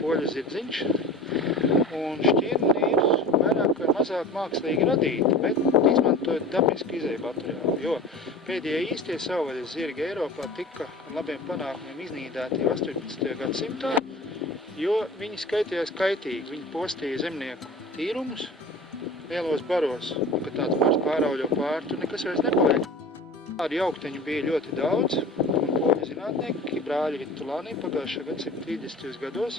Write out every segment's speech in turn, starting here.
poļu zirdziņš, un šķirne ir vairāk vai mazāk mākslīgi radīta, bet izmantojot dabisku izēju materiālu, jo pēdējie īstie savvaļas zirgi Eiropā tika ar labiem panākumiem iznīdēti 18. gadsimtā, jo viņi skaitījās kaitīgi, viņi postīja zemnieku tīrumus lielos baros, un kad tāds bars pārauļo pāri, tur nekas vairs nepaliek. Tādu jaukteņu bija ļoti daudz, un poļu zinātnieki, brāļi Vitulāni pagājušā gadsimta 30. gados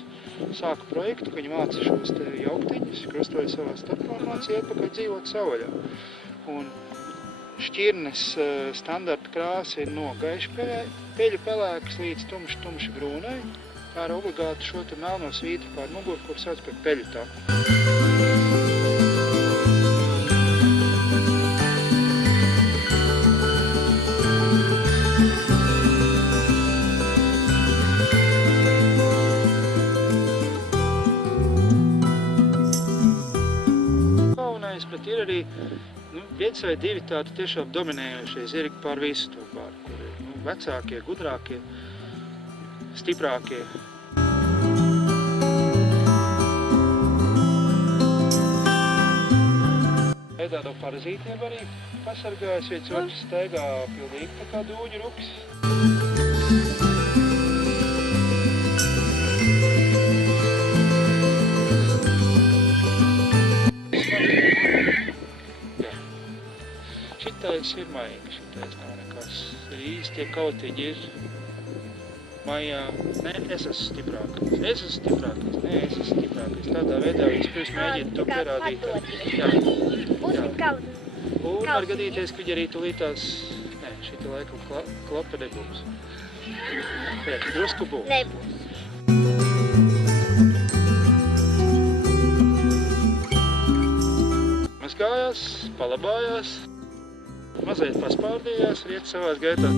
sāka projektu, ka viņi māca šos te jaukteņus, krustoja savā starpā un mācīja atpakaļ dzīvot savvaļā. Un šķirnes standarta krāsa ir no gaiši peļu pelēkas līdz tumši brūnai, ar obligāti šo te melno svītru pār muguru, kur sauc par peļu taku. Bet ir arī viens vai divi tādi tiešām dominējošie zirgi pār visu to pāri, kur ir vecākie, gudrākie, stiprākie. Veidā no parazītiem arī pasargājas, viens otrs staigā pildīgi tā kā dūņu ruks. Šitais ir maigi, šitais nav nekas. Īstie kautiņi ir maijā. Nē, es esmu stiprākais. Es esmu stiprākais. Tādā veidā viņas pirms mēģina to pierādīt. Jā. Un var gadīties, ka viņi arī tulītās... Nē, šita laikam klapa nebūs. Nē, drusku būs. Nebūs. Mazgājās, palabājās. Mazliet paspārdījās, riet savās gaitā.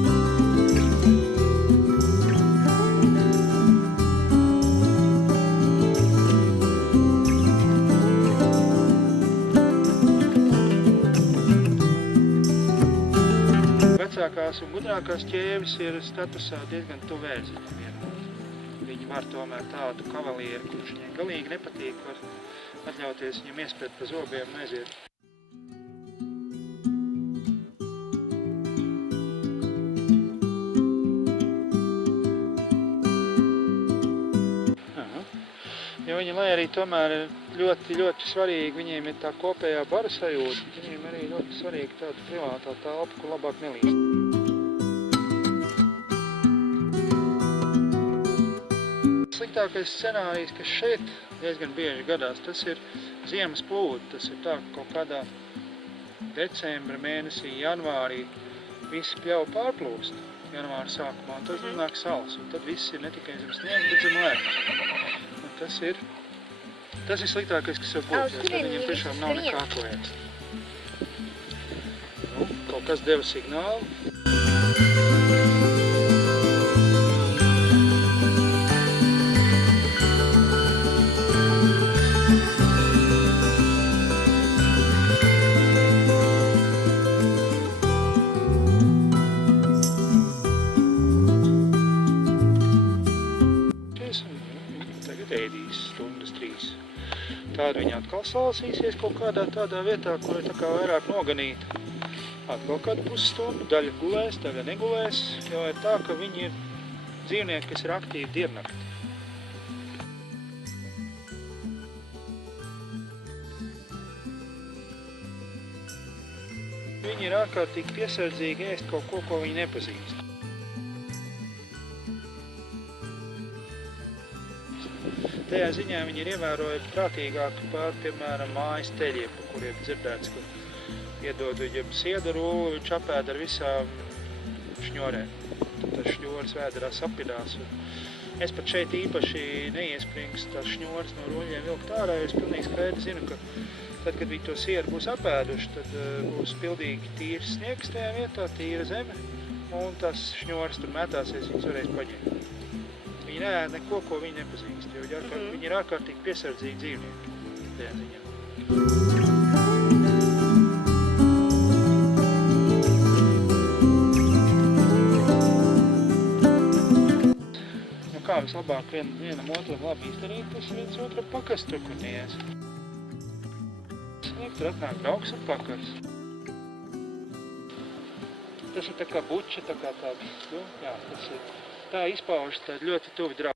Vecākās un gudrākās ķēvis ir statusā diezgan tuvu ērziņam vienot. Viņi var tomēr tādu kavalieru, kurš viņiem galīgi nepatīk, var atļauties viņam iespēt pa zobiem un aiziet. Jo viņi, lai arī tomēr ir ļoti, ļoti svarīgi, viņiem ir tā kopējā bara sajūta, viņiem arī ļoti svarīgi tāda privātā telpa, kur labāk nelīst. Sliktākais scenārijs, kas šeit diezgan bieži gadās, tas ir ziemas plūdi. Tas ir tā, ka kaut kādā decembra mēnesī, janvārī visi pļauj pārplūst janvāra sākumā, un tad nāk sals, un tad viss ir ne tikai zem sniegs, bet zem lēka. Tas ir sliktākais, kas var būt, jo tad viņiem tiešām nav nekā ko ēst. Kaut kas deva signālu. Tāda viņa atkal salasīsies kaut kādā tādā vietā, kur ir tā kā vairāk noganīta. Atkal kādu pusstundu, daļa gulēs, daļa negulēs, jo ir tā, ka viņi ir dzīvnieki, kas ir aktīvi diennakti. Viņi ir ārkārtīgi piesardzīgi ēst kaut ko, ko viņi nepazīst. Tajā ziņā viņi ir ievērojami prātīgāki pār, piemēram, mājas teļiem, pa kuriem dzirdēts, ka iedod viņam siedaru, viņš apēd ar visām šņorēm. Tad tas šņoras vēderā sapidās. Es pat šeit īpaši neiespringstu tās šņoras no roļiem vilkt ārā, jo es pilnīgi skaidri zinu, ka tad, kad viņi to sieru būs apēduši, tad būs pildīgi tīrs sniegs tajā vietā, tīra zeme, un tas šņoras tur metāsies, viņas varēs paņemt. Viņi neēd neko, ko viņi nepazīst, jo viņi ir ārkārtīgi piesardzīgi dzīvnieki tajā ziņā. kā vislabāk vienam otram labi izdarīt, tas viens otram pakast tur, kur neies. Tur atnāk draugs un pakars. Tas ir tā kā buča, tā kā tāds, jā, tas ir tā izpaužas tādi ļoti tuvi draugi.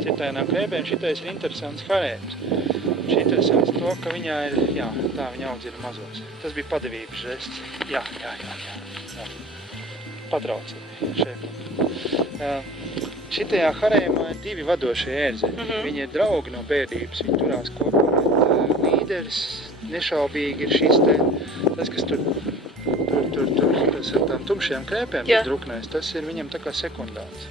Citainām krēbēm šitais ir interesants harēms. Viņš ir interesants to, ka viņā ir, jā, tā viņa audzina mazos. Tas bija padevības žests. Jā. Patrauciet šeit. Šitajā harēmā ir divi vadošie ērzeļi. Viņi ir draugi no bērnības, viņi turās kopā, bet līderis nešaubīgi ir šis te, tas, kas tur, tas ar tām tumšajām krēpēm, tas druknais, tas ir viņam tā kā sekundāts.